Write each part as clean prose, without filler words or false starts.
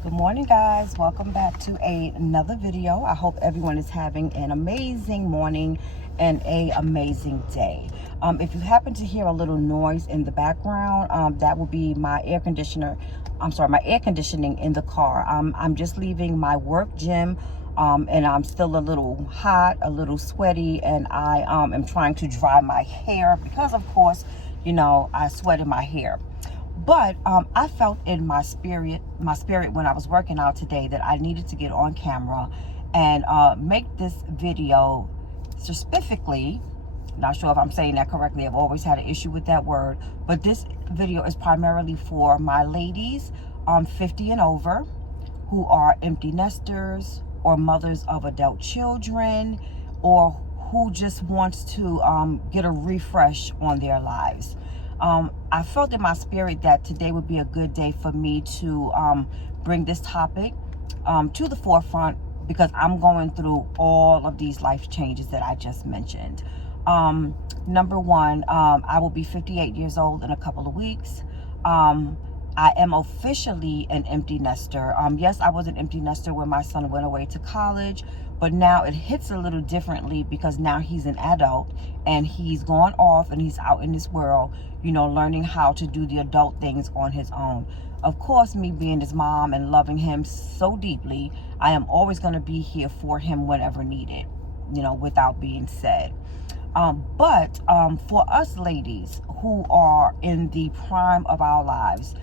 Good morning, guys. Welcome back to another video. I hope everyone is having an amazing morning and a amazing day. If you happen to hear a little noise in the background, that will be my air conditioner. My air conditioning in the car. I'm just leaving my work gym, and I'm still a little hot, a little sweaty, and I am trying to dry my hair because, of course, I sweat in my hair. But I felt in my spirit when I was working out today that I needed to get on camera and make this video specifically. Not sure if I'm saying that correctly. I've always had an issue with that word. But this video is primarily for my ladies 50 and over who are empty nesters or mothers of adult children, or who just wants to get a refresh on their lives. I felt in my spirit that today would be a good day for me to bring this topic to the forefront, because I'm going through all of these life changes that I just mentioned. Number one, I will be 58 years old in a couple of weeks. I am officially an empty nester. Yes, I was an empty nester when my son went away to college, but now it hits a little differently because now he's an adult and he's gone off and he's out in this world, learning how to do the adult things on his own. Of course, me being his mom and loving him so deeply, I am always going to be here for him whenever needed, without being said. But for us ladies who are in the prime of our lives,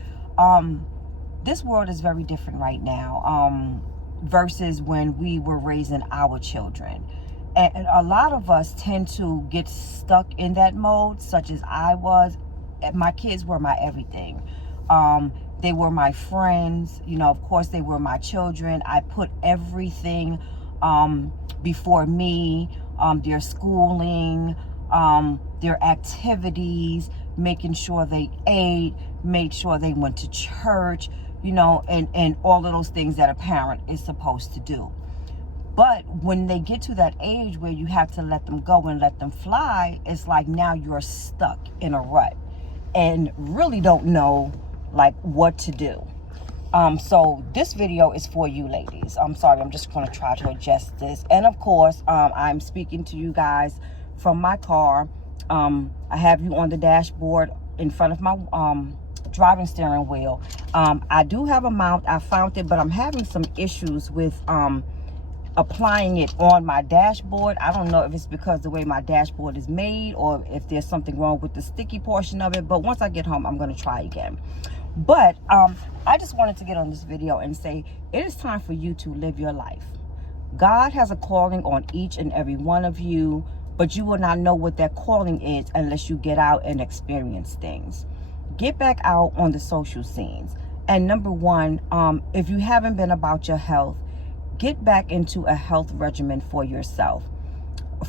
this world is very different right now versus when we were raising our children. And a lot of us tend to get stuck in that mode, such as I was. My kids were my everything. They were my friends. Of course, they were my children. I put everything before me, their schooling, their activities, making sure they ate, made sure they went to church, and all of those things that a parent is supposed to do. But when they get to that age where you have to let them go and let them fly, it's like now you're stuck in a rut and really don't know what to do. So this video is for you ladies. I'm sorry, I'm just going to try to adjust this. And of course, I'm speaking to you guys from my car. I have you on the dashboard in front of my driving steering wheel. I do have a mount. I found it, but I'm having some issues with applying it on my dashboard. I don't know if it's because the way my dashboard is made or if there's something wrong with the sticky portion of it. But once I get home, I'm going to try again. But I just wanted to get on this video and say it is time for you to live your life. God has a calling on each and every one of you, but you will not know what that calling is unless you get out and experience things. Get back out on the social scenes. And number one, if you haven't been about your health, get back into a health regimen for yourself.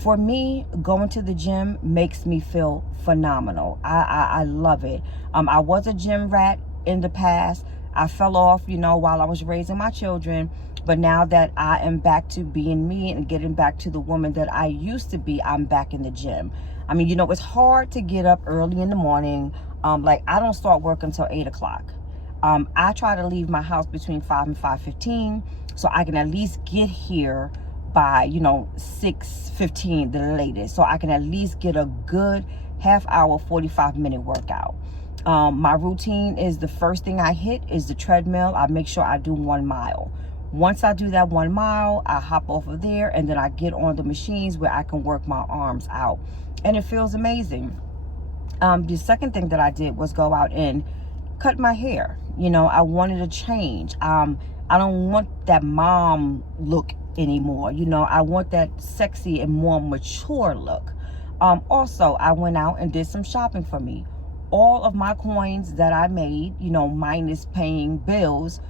For me, going to the gym makes me feel phenomenal. I love it. I was a gym rat in the past. I fell off, while I was raising my children. But now that I am back to being me and getting back to the woman that I used to be, I'm back in the gym. I mean, it's hard to get up early in the morning. I don't start work until 8 o'clock. I try to leave my house between 5 and 5:15 so I can at least get here by, 6:15 the latest. So I can at least get a good half hour, 45-minute workout. My routine is the first thing I hit is the treadmill. I make sure I do 1 mile. Once I do that 1 mile, I hop off of there and then I get on the machines where I can work my arms out. And it feels amazing. The second thing that I did was go out and cut my hair. I wanted a change. I don't want that mom look anymore. I want that sexy and more mature look. Also, I went out and did some shopping for me. All of my coins that I made, minus paying bills,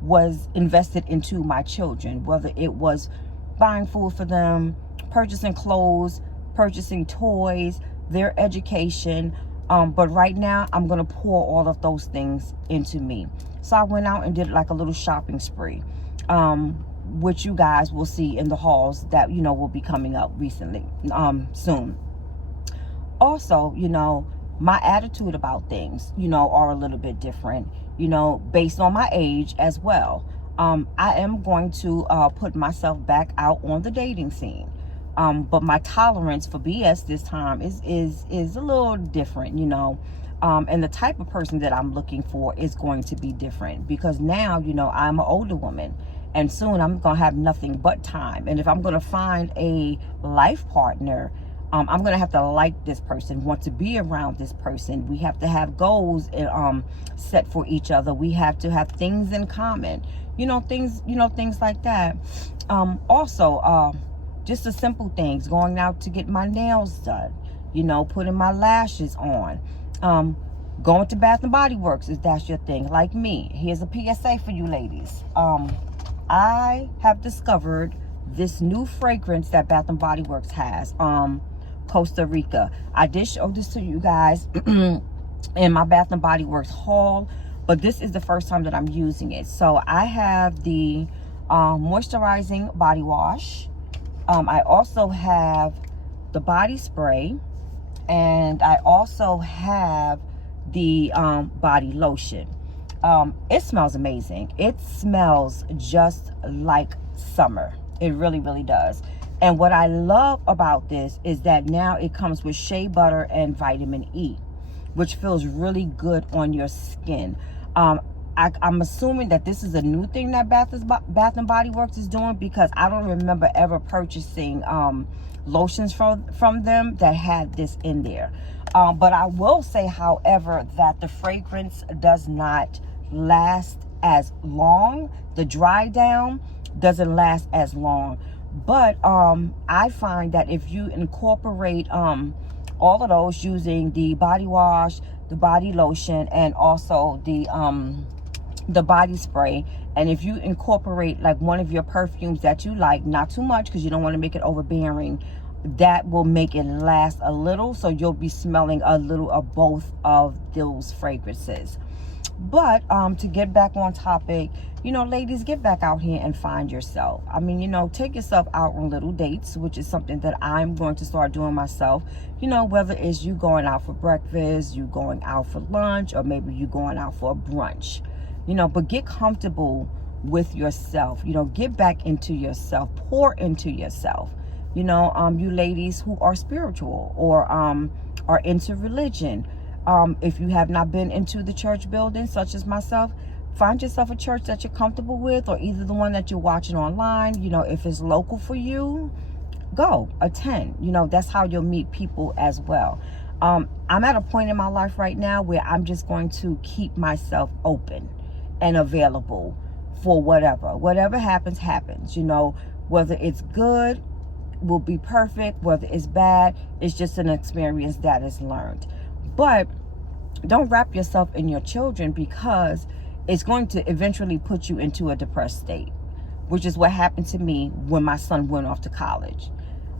was invested into my children, whether it was buying food for them, purchasing clothes, purchasing toys, their education. But right now I'm going to pour all of those things into me. So I went out and did like a little shopping spree, which you guys will see in the hauls that, will be coming up soon. Also, my attitude about things, are a little bit different. you know, based on my age as well. I am going to put myself back out on the dating scene. But my tolerance for BS this time is a little different, you know. And the type of person that I'm looking for is going to be different, because now, you know, I'm an older woman, and soon I'm going to have nothing but time. And if I'm going to find a life partner, I'm going to have to like this person, want to be around this person. We have to have goals set for each other. We have to have things in common, things like that. Also, just the simple things, going out to get my nails done, putting my lashes on, going to Bath and Body Works, if that's your thing, like me. Here's a PSA for you ladies. I have discovered this new fragrance that Bath and Body Works has, Costa Rica. I did show this to you guys in my Bath and Body Works haul, but this is the first time that I'm using it. So I have the moisturizing body wash. I also have the body spray, and I also have the body lotion. It smells amazing. It smells just like summer. It really, really does. And what I love about this is that now it comes with shea butter and vitamin E, which feels really good on your skin. I'm assuming that this is a new thing that Bath and Body Works is doing, because I don't remember ever purchasing lotions from them that had this in there. But I will say, however, that the fragrance does not last as long. The dry down doesn't last as long. But I find that if you incorporate all of those, using the body wash, the body lotion, and also the body spray, and if you incorporate like one of your perfumes that you like, not too much because you don't want to make it overbearing, that will make it last a little, so you'll be smelling a little of both of those fragrances. But to get back on topic, ladies, get back out here and find yourself. I mean, take yourself out on little dates, which is something that I'm going to start doing myself. Whether it's you going out for breakfast, you going out for lunch, or maybe you going out for a brunch. But get comfortable with yourself. Get back into yourself, pour into yourself. You ladies who are spiritual or are into religion. If you have not been into the church building, such as myself, find yourself a church that you're comfortable with, or either the one that you're watching online. If it's local for you, go attend. That's how you'll meet people as well. I'm at a point in my life right now where I'm just going to keep myself open and available for whatever happens. Whether it's good will be perfect, whether it's bad, it's just an experience that is learned. But don't wrap yourself in your children, because it's going to eventually put you into a depressed state, which is what happened to me when my son went off to college.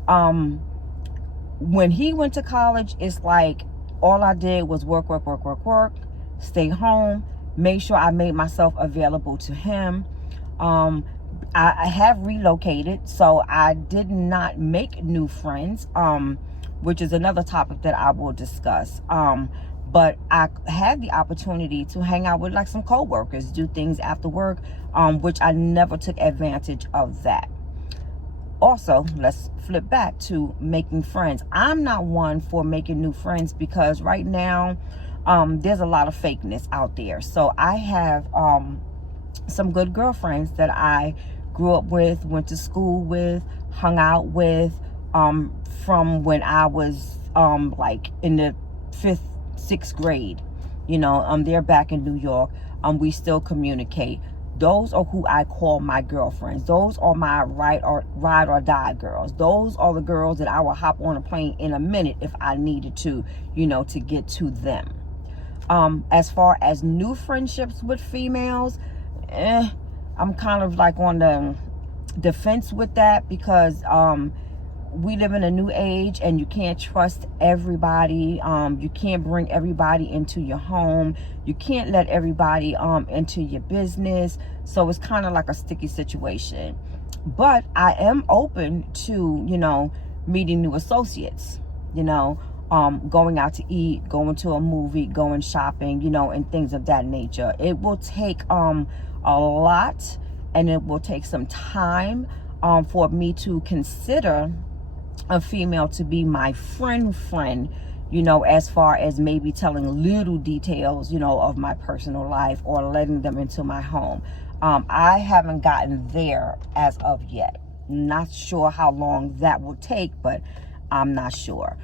When he went to college, it's like all I did was work, stay home, make sure I made myself available to him. I have relocated, so I did not make new friends, which is another topic that I will discuss. But I had the opportunity to hang out with like some co-workers, do things after work, which I never took advantage of that. Also, let's flip back to making friends. I'm not one for making new friends, because right now there's a lot of fakeness out there. So I have some good girlfriends that I grew up with, went to school with, hung out with, from when I was like in the 5th, 6th grade. They're back in New York. We still communicate. Those are who I call my girlfriends. Those are my ride or die girls. Those are the girls that I will hop on a plane in a minute if I needed to, to get to them. As far as new friendships with females, I'm kind of like on the defense with that, because we live in a new age and you can't trust everybody. You can't bring everybody into your home. You can't let everybody into your business. So it's kind of like a sticky situation. But I am open to, meeting new associates, going out to eat, going to a movie, going shopping, you know, and things of that nature. It will take a lot, and it will take some time for me to consider a female to be my friend, you know, as far as maybe telling little details, you know, of my personal life or letting them into my home. I haven't gotten there as of yet. Not sure how long that will take, but I'm not sure.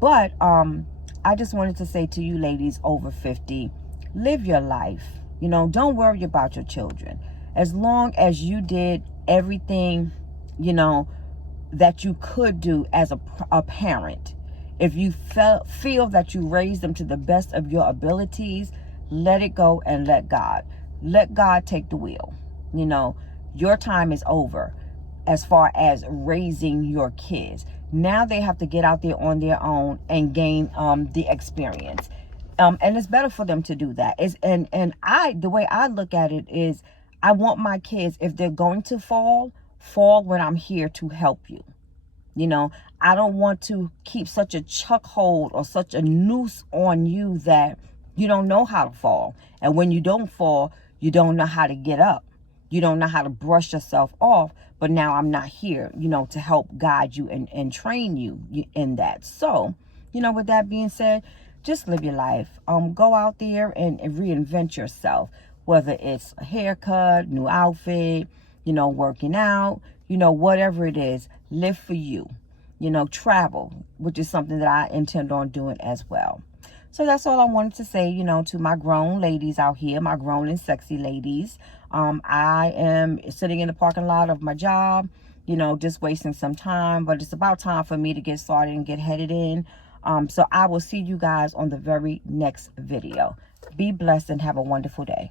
But I just wanted to say to you ladies over 50, live your life. You know, don't worry about your children. As long as you did everything, you know, that you could do as a parent. If you feel that you raised them to the best of your abilities, let it go and let God. Let God take the wheel. You know, your time is over as far as raising your kids. Now they have to get out there on their own and gain the experience. And it's better for them to do that. The way I look at it is, I want my kids, if they're going to fall when I'm here to help you. You know, I don't want to keep such a chuck hold or such a noose on you that you don't know how to fall. And when you don't fall, you don't know how to get up. You don't know how to brush yourself off. But now I'm not here, you know, to help guide you and train you in that. So, you know, with that being said, just live your life. Go out there and reinvent yourself, whether it's a haircut, new outfit, you know, working out, you know, whatever it is, live for you. You know, travel, which is something that I intend on doing as well. So that's all I wanted to say, you know, to my grown ladies out here, my grown and sexy ladies. I am sitting in the parking lot of my job, you know, just wasting some time, but it's about time for me to get started and get headed in. So I will see you guys on the very next video. Be blessed and have a wonderful day.